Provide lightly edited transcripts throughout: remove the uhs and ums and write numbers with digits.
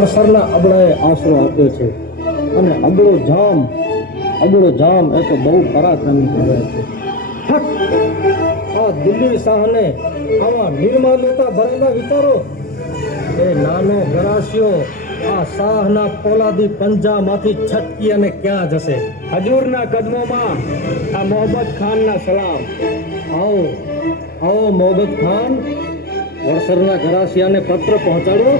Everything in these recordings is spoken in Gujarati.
વડસરના અબળાએ આશરો આપ્યો છે અને અબળો જામ એ તો બહુ પરાક્રમી કહેવાય છે. આ દિલ્હી શાહને આવા નિર્માલ્યતા ભરેલા વિચારો એ નાનો ગરાસિયો આ શાહના પોલાદી પંજામાંથી છટકી અને ક્યાં જશે? હજૂરના કદમોમાં આ મોહબ્બત ખાનના સલામ. આવો મોહબ્બત ખાન, વડસરના ગરાસિયાને પત્ર પહોંચાડ્યો?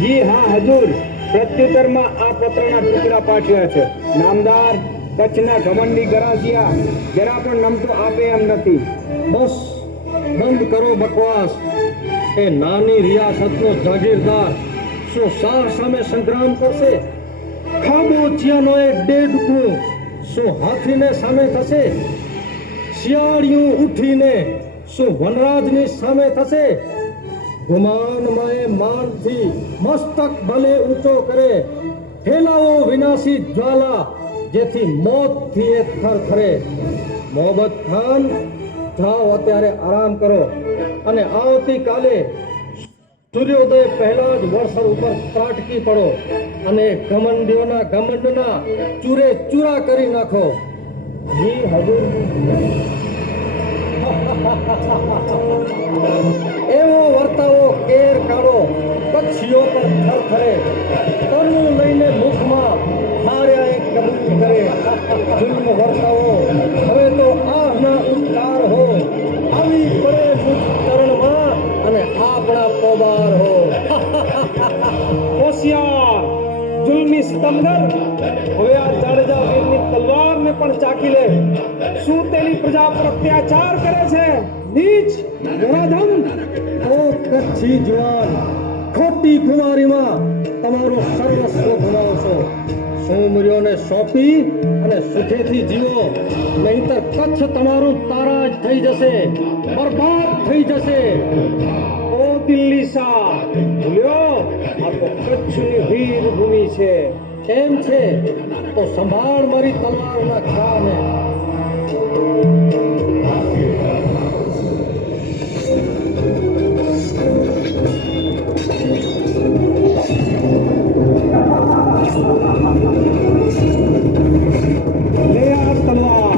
જી હા હજૂર, પ્રત્યુત્તરમાં આ પત્રના ટુકડા પાઠવ્યા છે. નામદાર કચ્છના ઘમંડી ગરાસિયા જરા પણ નમતો આપે એમ નથી. બસ બંધ કરો બકવાસ. એ નાની રિયાસતનો જાગીરદાર શું શાહ સામે સંગ્રામ કરશે? ખાબોચિયાનો એ ડેઢકું શું હાથીને સામે થશે? શિયાળિયું ઉઠીને શું વનરાજની સામે થશે? ગુમાનમાં એ માનથી મસ્તક ભલે ઊંચો કરે, ફેલાવો વિનાશી જ્વાલા જેથી મોતથી એ થરથરે. મોહબ્બત ખાન, જાઓ અત્યારે આરામ કરો અને આવતીકાલે સૂર્યોદય પહેલા જ વડસર ઉપર ત્રાટકી પડો અને ઘમંડીઓના ઘમંડના ચૂરે ચૂરા કરી નાખો. જી હજૂર. એવો વર્તાવો કેર કાઢો કચ્છીઓ પર થરથરે, તરનું લઈને મુખમાં હાર્યા એક કબૂલ કરે. જુલ્મ વર્તાવો હવે તો આહના ઉચ્ચાર હો, આવી પડે મુખ ચરણમાં અને આપણા પોબાર હો. હોશિયાર જુલ્મી સિતમગર, હવે આ જાડેજા વીરની તલવારને પણ ચાખી લે. શું તેની પ્રજા પર અત્યાચાર કરે છે? નીચ નરાધમ! ઓ કચ્છી જુવાન, ખોટી ખુમારીમાં તમારો સર્વસ્વ ગુમાવશો. સોમરીઓને સોંપી અને સુખેથી જીવો, નહીંતર કચ્છ તમારું તારાજ થઈ જશે, બરબાદ થઈ જશે. ઓ દિલ્હી શાહ, ભૂલ્યો આ તો કચ્છની વીર ભૂમિ છે. એમ છે તો સંભાળ મારી તલવારના ઘાને. લે આ તલવાર.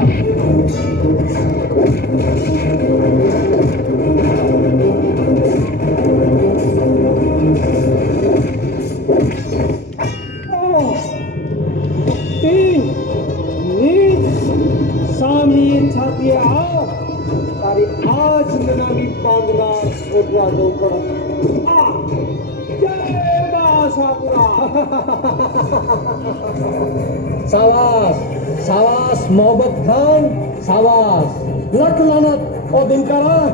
સામી છાતીએ આવ, તારી આજ નાની પાંગના શોધવા જવું પડે. આ જય બાસાપુરા. સાવાસ મોહબ્બત ખાન, સાવાસ. લખ લાનત ઓ દિનકારા,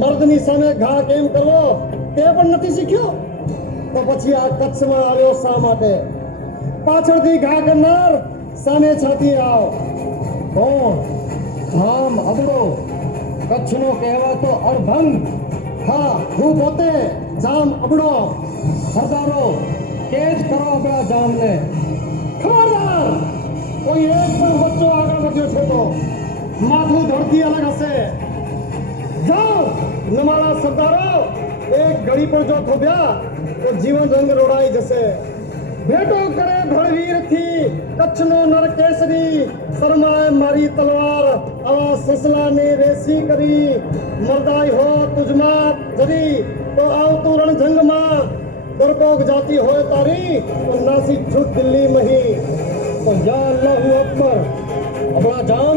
મર્દની સામે ઘા કેમ કરવો તે પણ નથી શીખ્યો તો પછી આ કચ્છમાં આવ્યો શા માટે? પાછળથી ઘા કરનાર સામે છાતી આવ. કોણ? જામ અબડો, કચ્છનો કહેવાતો અડભંગ. હા, હું પોતે જામ અબડો. સરદારો, કેદ કરો આપણા જામને. ખબરદાર, કોઈ એક પણ બચ્ચો આગળ વધ્યો છે તો માથું ધરતી અલગ હશે. જાઓ નમાલા સરદારો, એક ઘડી પર જો થોભ્યા તો જીવન રંગ રોડાઈ જશે. ભેટો કરે ભળવીરથી કચ્છનો નરકેસરી, શરમાય મારી તલવાર આવા સસલાને રેસી કરી. મરદાઈ હો તુજમાં જરી તો આવતું રણજંગમાં, ડરપોક જાતિ હોય તારી તો નાસી છૂટ દિલ્હી મહી. તો યા અલ્લાહુ અકબર. આપણા જામ